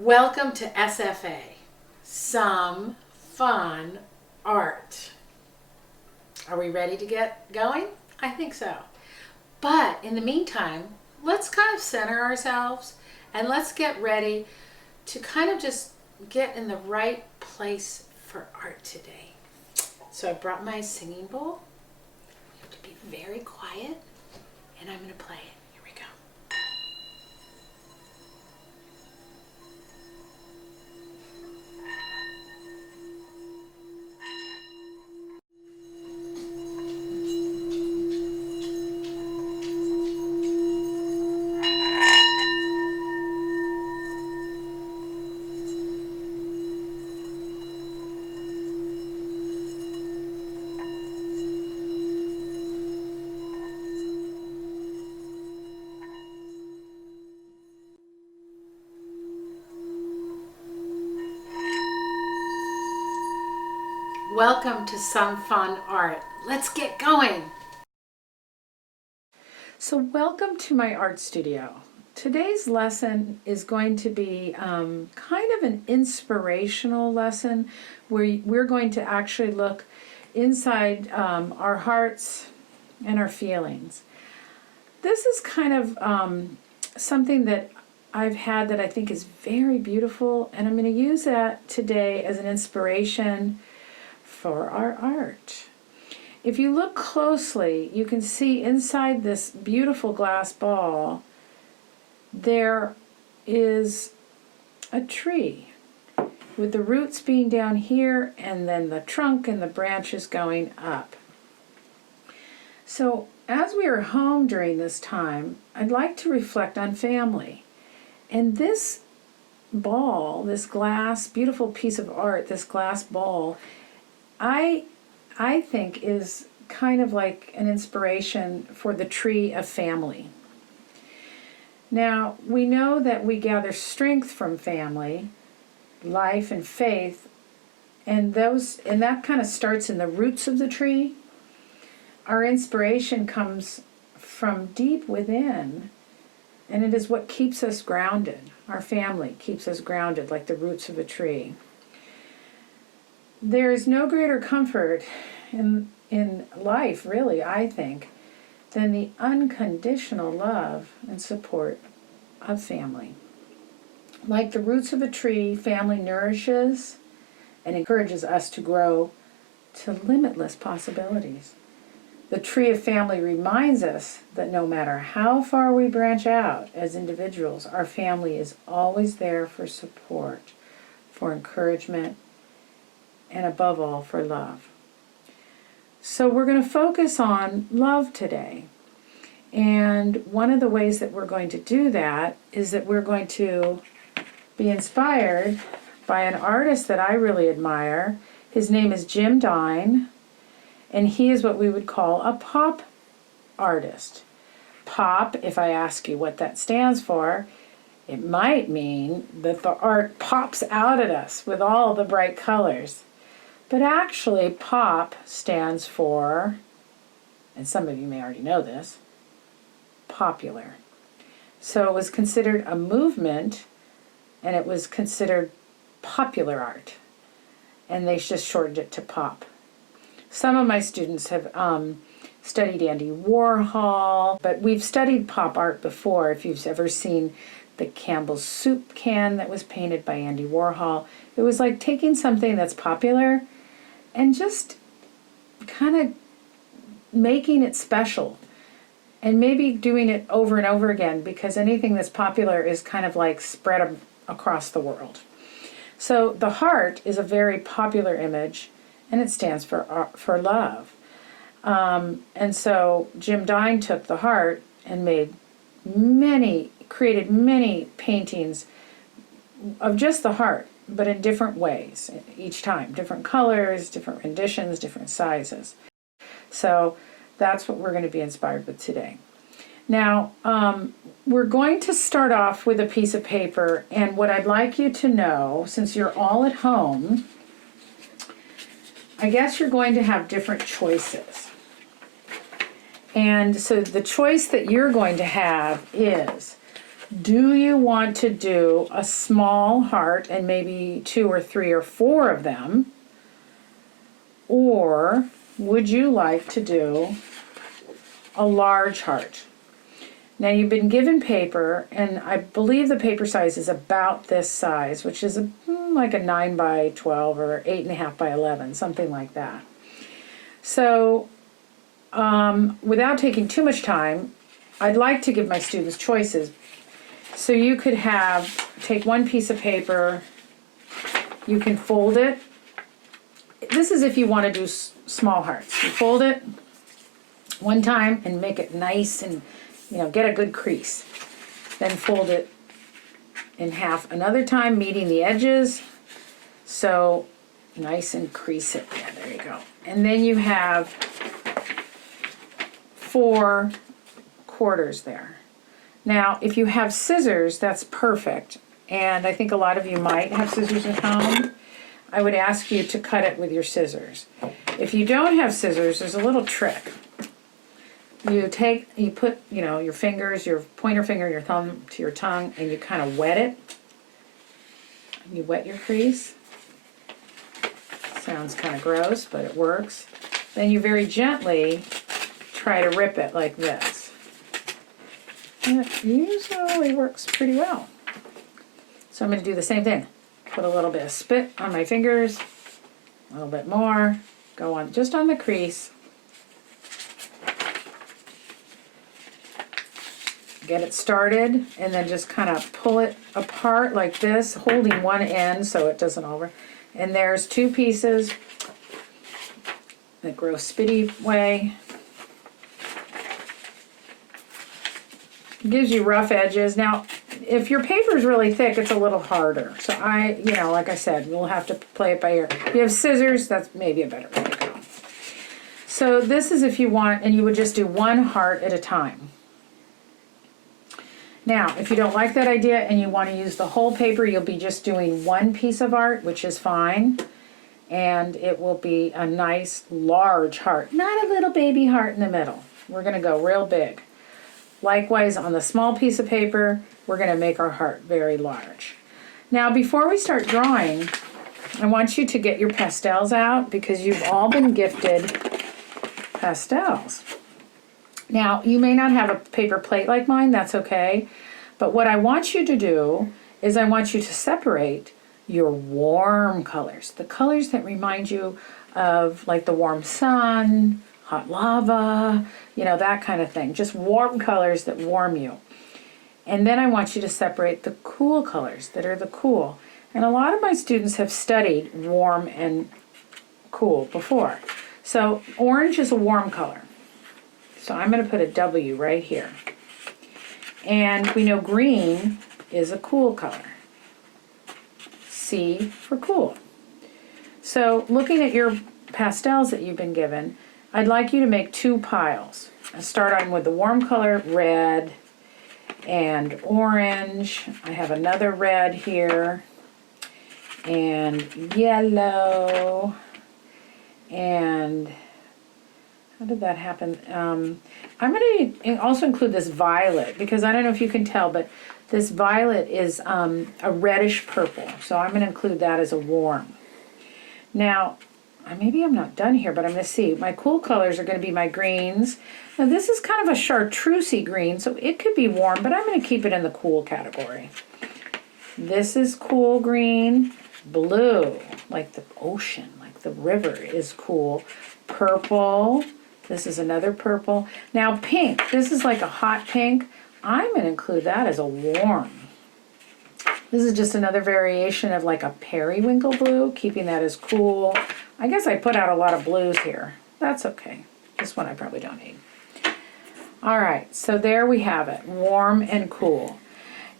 Welcome to SFA, Some Fun Art. Are we ready to get going? I think so. But in the meantime, let's kind of center ourselves and let's get ready to kind of just get in the right place for art today. So I brought my singing bowl. You have to be very quiet and I'm going to play it. Here we go. Welcome to Some Fun Art. Let's get going. So welcome to my art studio. Today's lesson is going to be kind of an inspirational lesson where we're going to actually look inside our hearts and our feelings. This is kind of something that I've had that I think is very beautiful, and I'm going to use that today as an inspiration for our art. If you look closely, you can see inside this beautiful glass ball, there is a tree with the roots being down here and then the trunk and the branches going up. So as we are home during this time, I'd like to reflect on family. And this ball, this glass, beautiful piece of art, this glass ball, I think is kind of like an inspiration for the tree of family. Now, we know that we gather strength from family, life and faith, and that kind of starts in the roots of the tree. Our inspiration comes from deep within, and it is what keeps us grounded. Our family keeps us grounded like the roots of a tree. There is no greater comfort in life, really, I think, than the unconditional love and support of family. Like the roots of a tree, family nourishes and encourages us to grow to limitless possibilities. The tree of family reminds us that no matter how far we branch out as individuals, our family is always there for support, for encouragement, and above all, for love. So we're going to focus on love today. And one of the ways that we're going to do that is that we're going to be inspired by an artist that I really admire. His name is Jim Dine, and he is what we would call a pop artist. Pop, if I ask you what that stands for, it might mean that the art pops out at us with all the bright colors. But actually, pop stands for, and some of you may already know this, popular. So it was considered a movement, and it was considered popular art. And they just shortened it to pop. Some of my students have studied Andy Warhol, but we've studied pop art before. If you've ever seen the Campbell's soup can that was painted by Andy Warhol, it was like taking something that's popular and just kind of making it special, and maybe doing it over and over again, because anything that's popular is kind of like spread across the world. So the heart is a very popular image, and it stands for love. And so Jim Dine took the heart and created many paintings of just the heart, but in different ways each time, different colors, different renditions, different sizes. So that's what we're going to be inspired with today. Now, we're going to start off with a piece of paper, and what I'd like you to know, since you're all at home, I guess you're going to have different choices. And so the choice that you're going to have is Do you want to do a small heart and maybe 2 or 3 or 4 of them? Or would you like to do a large heart? Now you've been given paper, and I believe the paper size is about this size, which is like a 9 by 12 or 8.5 by 11, something like that. So without taking too much time, I'd like to give my students choices. So you could take one piece of paper, you can fold it. This is if you want to do small hearts. You fold it one time and make it nice and, get a good crease. Then fold it in half another time, meeting the edges. So nice and crease it. Yeah, there you go. And then you have 4 quarters there. Now, if you have scissors, that's perfect. And I think a lot of you might have scissors at home. I would ask you to cut it with your scissors. If you don't have scissors, there's a little trick. You put, your fingers, your pointer finger, your thumb to your tongue, and you kind of wet it. You wet your crease. Sounds kind of gross, but it works. Then you very gently try to rip it like this. And it usually works pretty well. So I'm going to do the same thing. Put a little bit of spit on my fingers, a little bit more, go on just on the crease. Get it started, and then just kind of pull it apart like this, holding one end so it doesn't over. And there's 2 pieces that grow spitty way. Gives you rough edges. Now, if your paper is really thick, it's a little harder. So like I said, we'll have to play it by ear. If you have scissors, that's maybe a better way to go. So this is if you want, and you would just do 1 heart at a time. Now, if you don't like that idea and you want to use the whole paper, you'll be just doing 1 piece of art, which is fine. And it will be a nice large heart, not a little baby heart in the middle. We're going to go real big. Likewise, on the small piece of paper, we're going to make our heart very large. Now, before we start drawing, I want you to get your pastels out because you've all been gifted pastels. Now, you may not have a paper plate like mine, that's okay. But what I want you to do is I want you to separate your warm colors, the colors that remind you of like the warm sun, hot lava, that kind of thing. Just warm colors that warm you. And then I want you to separate the cool colors that are the cool. And a lot of my students have studied warm and cool before. So orange is a warm color. So I'm going to put a W right here. And we know green is a cool color. C for cool. So looking at your pastels that you've been given, I'd like you to make 2 piles. I start on with the warm color, red and orange. I have another red here, and yellow, and how did that happen? I'm going to also include this violet, because I don't know if you can tell, but this violet is a reddish purple, so I'm going to include that as a warm. Now, maybe I'm not done here, but I'm going to see. My cool colors are going to be my greens. Now this is kind of a chartreusey green, so it could be warm, but I'm going to keep it in the cool category. This is cool green. Blue, like the ocean, like the river, is cool. Purple, this is another purple. Now pink, this is like a hot pink. I'm going to include that as a warm. This is just another variation of like a periwinkle blue, keeping that as cool. I guess I put out a lot of blues here. That's okay. This one I probably don't need. All right, so there we have it, warm and cool.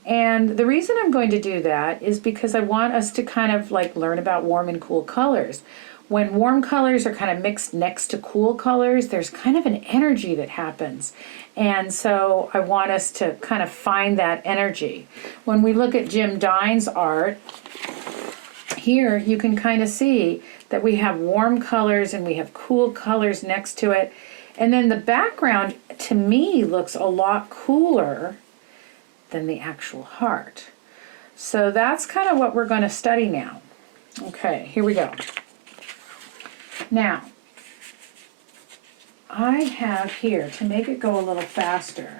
And the reason I'm going to do that is because I want us to kind of like learn about warm and cool colors. When warm colors are kind of mixed next to cool colors, there's kind of an energy that happens. And so I want us to kind of find that energy. When we look at Jim Dine's art, here you can kind of see that we have warm colors and we have cool colors next to it. And then the background, to me, looks a lot cooler than the actual heart. So that's kind of what we're going to study now. Okay, here we go. Now, I have here, to make it go a little faster,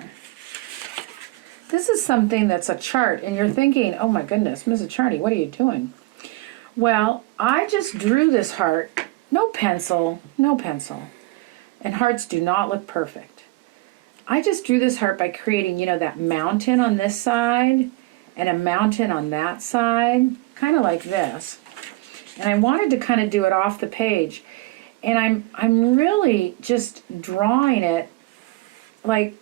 this is something that's a chart, and you're thinking, oh my goodness, Mrs. Charney, what are you doing? Well, I just drew this heart, no pencil, and hearts do not look perfect. I just drew this heart by creating, you know, that mountain on this side and a mountain on that side, kind of like this. And I wanted to kind of do it off the page. And I'm really just drawing it like,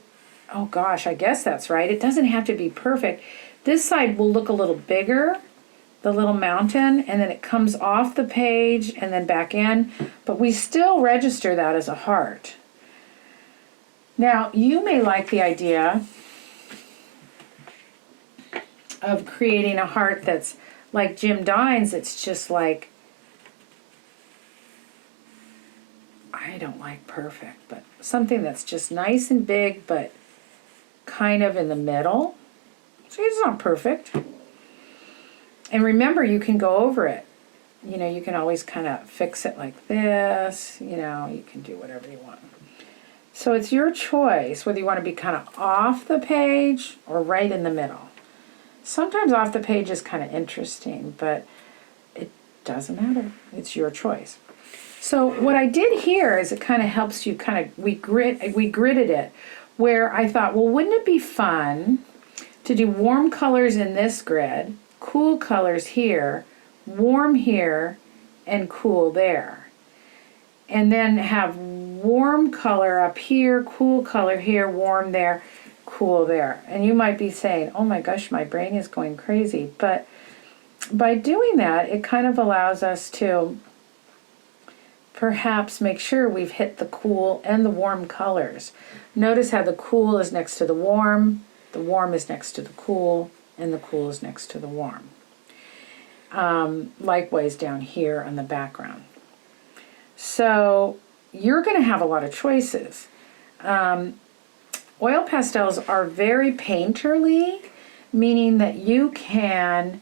oh gosh, I guess that's right. It doesn't have to be perfect. This side will look a little bigger, the little mountain, and then it comes off the page and then back in, but we still register that as a heart. Now, you may like the idea of creating a heart that's like Jim Dine's. It's just like, I don't like perfect, but something that's just nice and big, but kind of in the middle. So it's not perfect. And remember, you can go over it. You know, you can always kind of fix it like this. You know, you can do whatever you want. So it's your choice whether you want to be kind of off the page or right in the middle. Sometimes off the page is kind of interesting, but it doesn't matter. It's your choice. So what I did here is it kind of helps you we gridded it, where I thought, well, wouldn't it be fun to do warm colors in this grid, cool colors here, warm here, and cool there. And then have warm color up here, cool color here, warm there, cool there. And you might be saying, oh my gosh, my brain is going crazy. But by doing that, it kind of allows us to perhaps make sure we've hit the cool and the warm colors. Notice how the cool is next to the warm is next to the cool, and the cool is next to the warm. Likewise down here on the background. So you're going to have a lot of choices. Oil pastels are very painterly, meaning that you can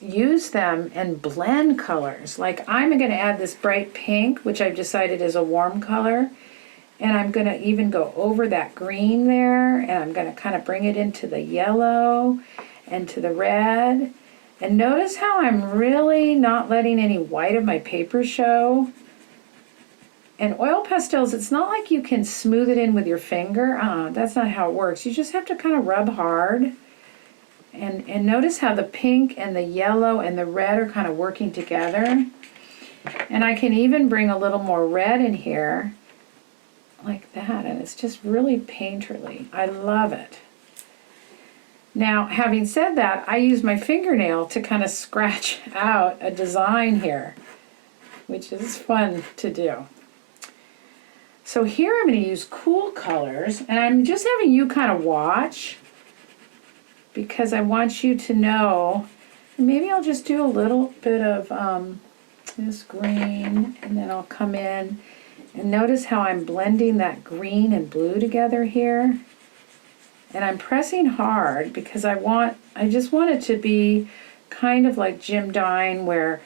use them and blend colors. Like I'm going to add this bright pink, which I've decided is a warm color, and I'm going to even go over that green there, and I'm going to kind of bring it into the yellow and to the red. And notice how I'm really not letting any white of my paper show. And oil pastels, it's not like you can smooth it in with your finger. That's not how it works. You just have to kind of rub hard. And notice how the pink and the yellow and the red are kind of working together. And I can even bring a little more red in here, like that. And it's just really painterly. I love it. Now, having said that, I use my fingernail to kind of scratch out a design here, which is fun to do. So here I'm going to use cool colors, and I'm just having you kind of watch, because I want you to know. Maybe I'll just do a little bit of this green, and then I'll come in and notice how I'm blending that green and blue together here. And I'm pressing hard because I just want it to be kind of like Jim Dine, where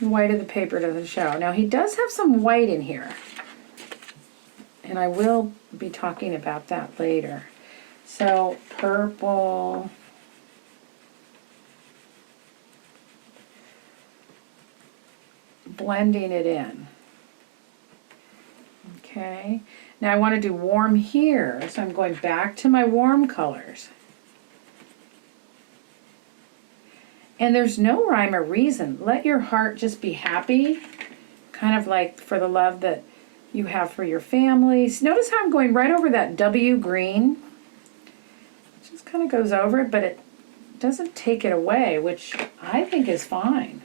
the white of the paper doesn't show. Now he does have some white in here, and I will be talking about that later. So purple, blending it in. Okay, now I want to do warm here, so I'm going back to my warm colors. And there's no rhyme or reason. Let your heart just be happy, kind of like for the love that you have for your family. So notice how I'm going right over that W green. It just kind of goes over it, but it doesn't take it away, which I think is fine.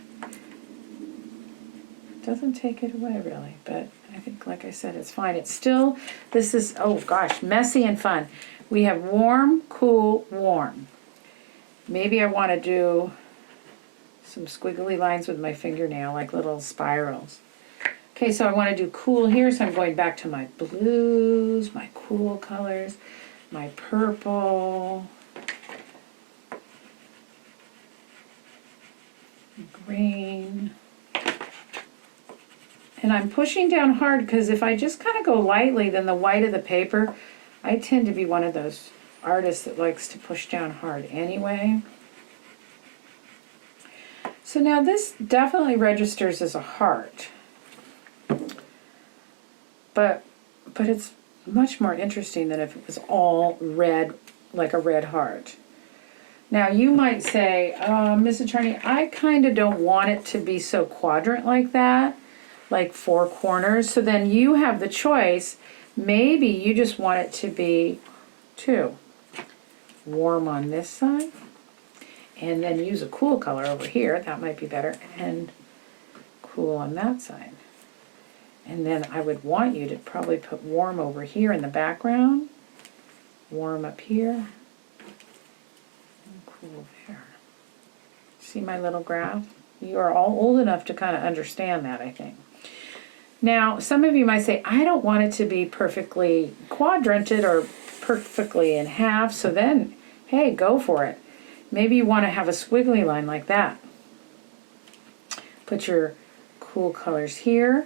It doesn't take it away really, but I think, like I said, it's fine. It's still, this is, oh gosh, messy and fun. We have warm, cool, warm. Maybe I want to do some squiggly lines with my fingernail, like little spirals. Okay, so I want to do cool here, so I'm going back to my blues, my cool colors, my purple, green. And I'm pushing down hard because if I just kind of go lightly, then the white of the paper, I tend to be one of those artists that likes to push down hard anyway. So now this definitely registers as a heart. But it's much more interesting than if it was all red, like a red heart. Now you might say, Mrs. Charney, I kind of don't want it to be so quadrant like that, like 4 corners. So then you have the choice. Maybe you just want it to be 2. Warm on this side, and then use a cool color over here. That might be better, and cool on that side. And then I would want you to probably put warm over here in the background, warm up here, and cool there. See my little graph? You are all old enough to kind of understand that, I think. Now, some of you might say, I don't want it to be perfectly quadranted or perfectly in half, so then, hey, go for it. Maybe you want to have a squiggly line like that. Put your cool colors here.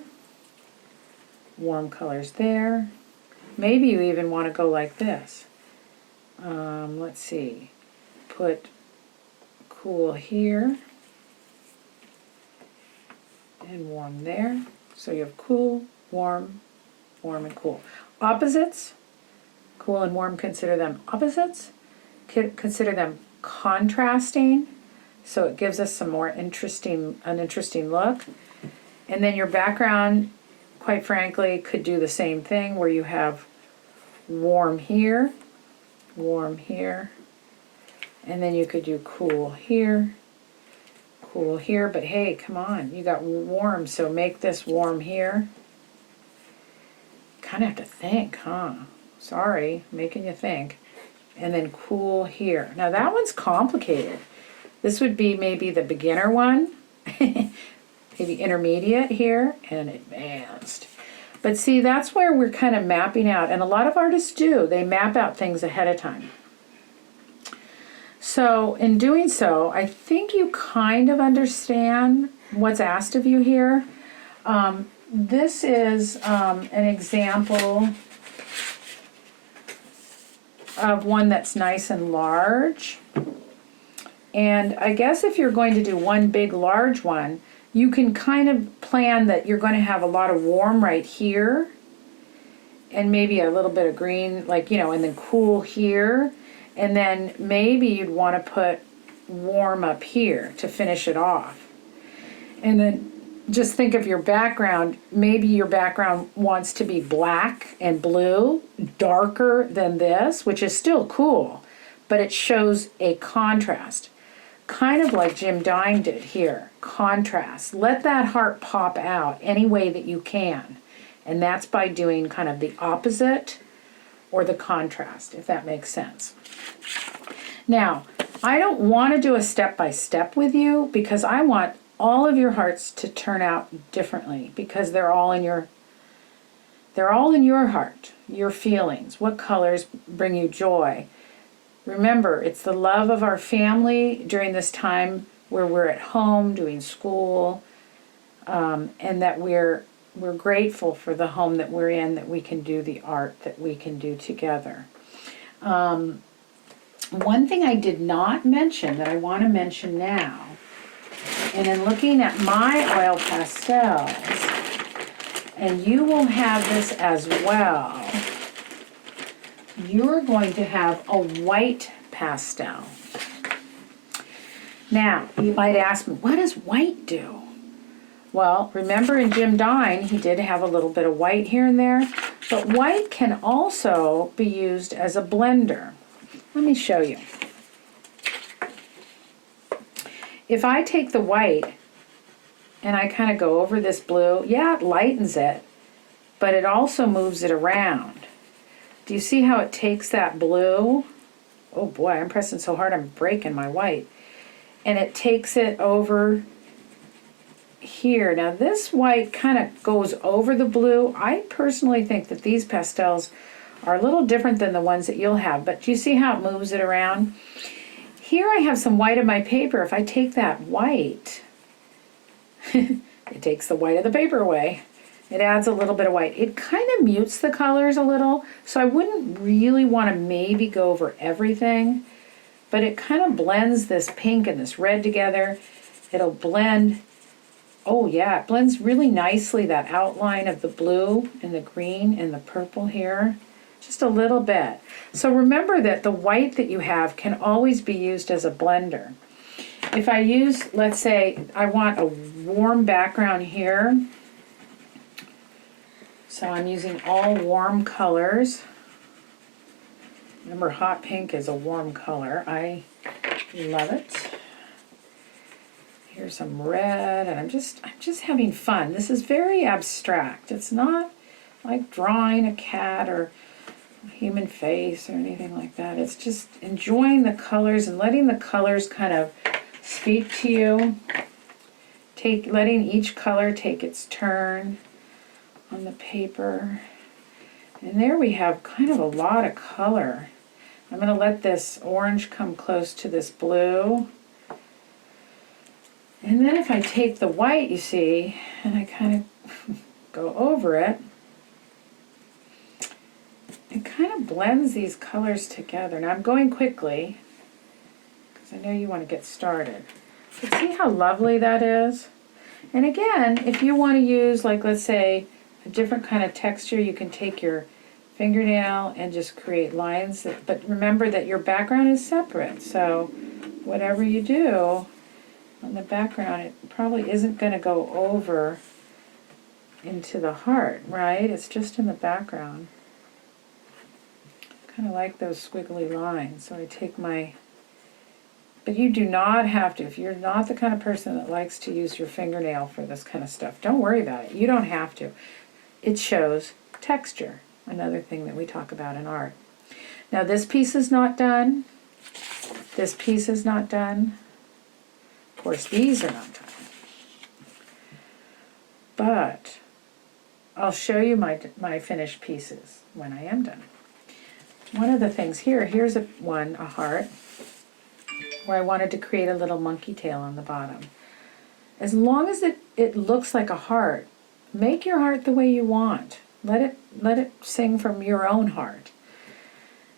Warm colors there. Maybe you even want to go like this. Let's see. Put cool here and warm there. So you have cool, warm, warm, and cool. Opposites, cool and warm, consider them opposites. Consider them contrasting, so it gives us some more interesting look. And then your background, quite frankly, could do the same thing where you have warm here, and then you could do cool here, but hey, come on, you got warm, so make this warm here. Kind of have to think, huh? Sorry, making you think. And then cool here. Now that one's complicated. This would be maybe the beginner one, maybe intermediate here, and advanced. But see, that's where we're kind of mapping out, and a lot of artists do. They map out things ahead of time. So in doing so, I think you kind of understand what's asked of you here. This is an example of one that's nice and large. And I guess if you're going to do one big large one, you can kind of plan that you're going to have a lot of warm right here and maybe a little bit of green, like, you know, and then cool here. And then maybe you'd want to put warm up here to finish it off. And then just think of your background. Maybe your background wants to be black and blue, darker than this, which is still cool, but it shows a contrast. Kind of like Jim Dine did here, contrast. Let that heart pop out any way that you can. And that's by doing kind of the opposite or the contrast, if that makes sense. Now, I don't want to do a step-by-step with you because I want all of your hearts to turn out differently because they're all in your heart, your feelings, what colors bring you joy. Remember, it's the love of our family during this time where we're at home doing school, and that we're grateful for the home that we're in, that we can do the art that we can do together. One thing I did not mention that I want to mention now, and in looking at my oil pastels, and you will have this as well, you're going to have a white pastel. Now, you might ask me, what does white do? Well, remember in Jim Dine, he did have a little bit of white here and there, but white can also be used as a blender. Let me show you. If I take the white and I kind of go over this blue, yeah, it lightens it, but it also moves it around. Do you see how it takes that blue? Oh boy, I'm pressing so hard I'm breaking my white. And it takes it over here. Now this white kind of goes over the blue. I personally think that these pastels are a little different than the ones that you'll have, but do you see how it moves it around? Here I have some white in my paper. If I take that white, it takes the white of the paper away. It adds a little bit of white. It kind of mutes the colors a little, so I wouldn't really want to maybe go over everything, but it kind of blends this pink and this red together. It'll blend, oh yeah, it blends really nicely, that outline of the blue and the green and the purple here. Just a little bit. So remember that the white that you have can always be used as a blender. If I use, let's say, I want a warm background here, so I'm using all warm colors. Remember, hot pink is a warm color. I love it. Here's some red, and I'm just having fun. This is very abstract. It's not like drawing a cat or a human face or anything like that. It's just enjoying the colors and letting the colors kind of speak to you. Letting each color take its turn on the paper. And there we have kind of a lot of color. I'm going to let this orange come close to this blue. And then if I take the white, you see, and I kind of go over it, it kind of blends these colors together. Now I'm going quickly because I know you want to get started. But see how lovely that is? And again, if you want to use, like, let's say, a different kind of texture, you can take your fingernail and just create lines. But remember that your background is separate, so whatever you do on the background, it probably isn't going to go over into the heart, right? It's just in the background. Kind of like those squiggly lines. So I take my, but you do not have to, if you're not the kind of person that likes to use your fingernail for this kind of stuff, don't worry about it. You don't have to. It shows texture, another thing that we talk about in art. Now this piece is not done. This piece is not done. Of course, these are not done. But I'll show you my finished pieces when I am done. One of the things here's a heart, where I wanted to create a little monkey tail on the bottom. As long as it looks like a heart, make your heart the way you want. Let it sing from your own heart,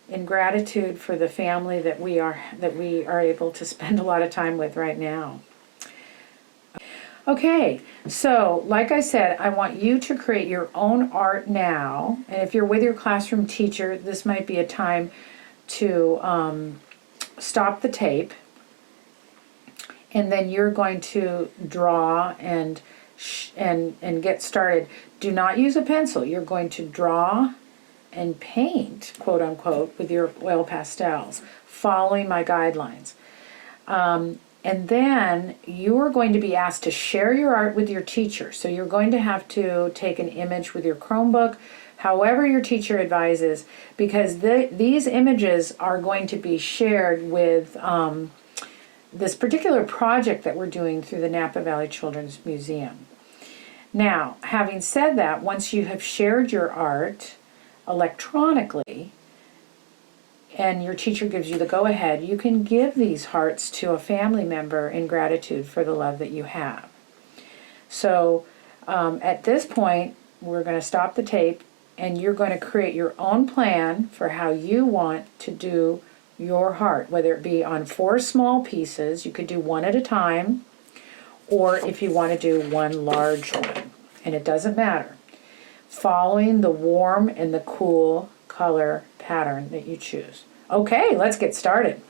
in gratitude for the family that we are able to spend a lot of time with right now. Okay, so like I said, I want you to create your own art now, and if you're with your classroom teacher, this might be a time to stop the tape, and then you're going to draw and get started. Do not use a pencil. You're going to draw and paint, quote unquote, with your oil pastels, following my guidelines. And then you are going to be asked to share your art with your teacher. So you're going to have to take an image with your Chromebook, however your teacher advises, because these images are going to be shared with this particular project that we're doing through the Napa Valley Children's Museum. Now, having said that, once you have shared your art electronically, and your teacher gives you the go-ahead, you can give these hearts to a family member in gratitude for the love that you have. So at this point, we're going to stop the tape, and you're going to create your own plan for how you want to do your heart, whether it be on 4 small pieces. You could do one at a time, or if you want to do one large one, and it doesn't matter. Following the warm and the cool color pattern that you choose. Okay, let's get started.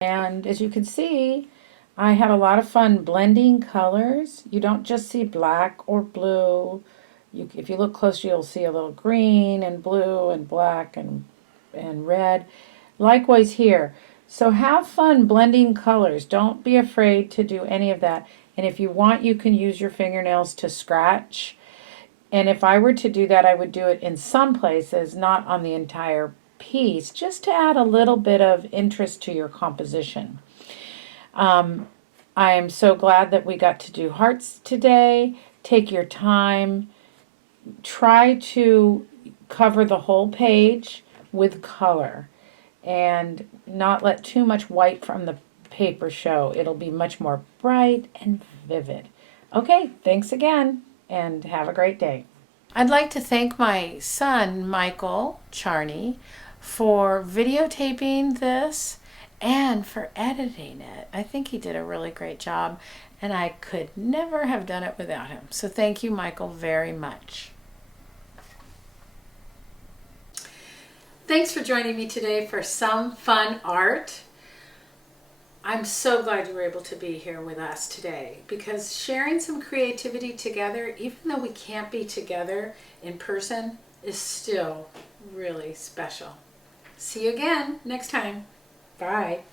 And as you can see, I have a lot of fun blending colors. You don't just see black or blue. If you look closer, you'll see a little green and blue and black and red. Likewise here. So have fun blending colors. Don't be afraid to do any of that. And if you want, you can use your fingernails to scratch. And if I were to do that, I would do it in some places, not on the entire piece, just to add a little bit of interest to your composition. I I am so glad that we got to do hearts today. Take your time. Try to cover the whole page with color and not let too much white from the paper show. It'll be much more bright and vivid. Okay, thanks again and have a great day. I'd like to thank my son, Michael Charney, for videotaping this and for editing it. I think he did a really great job, and I could never have done it without him. So thank you, Michael, very much. Thanks for joining me today for some fun art. I'm so glad you were able to be here with us today, because sharing some creativity together, even though we can't be together in person, is still really special. See you again next time. Bye.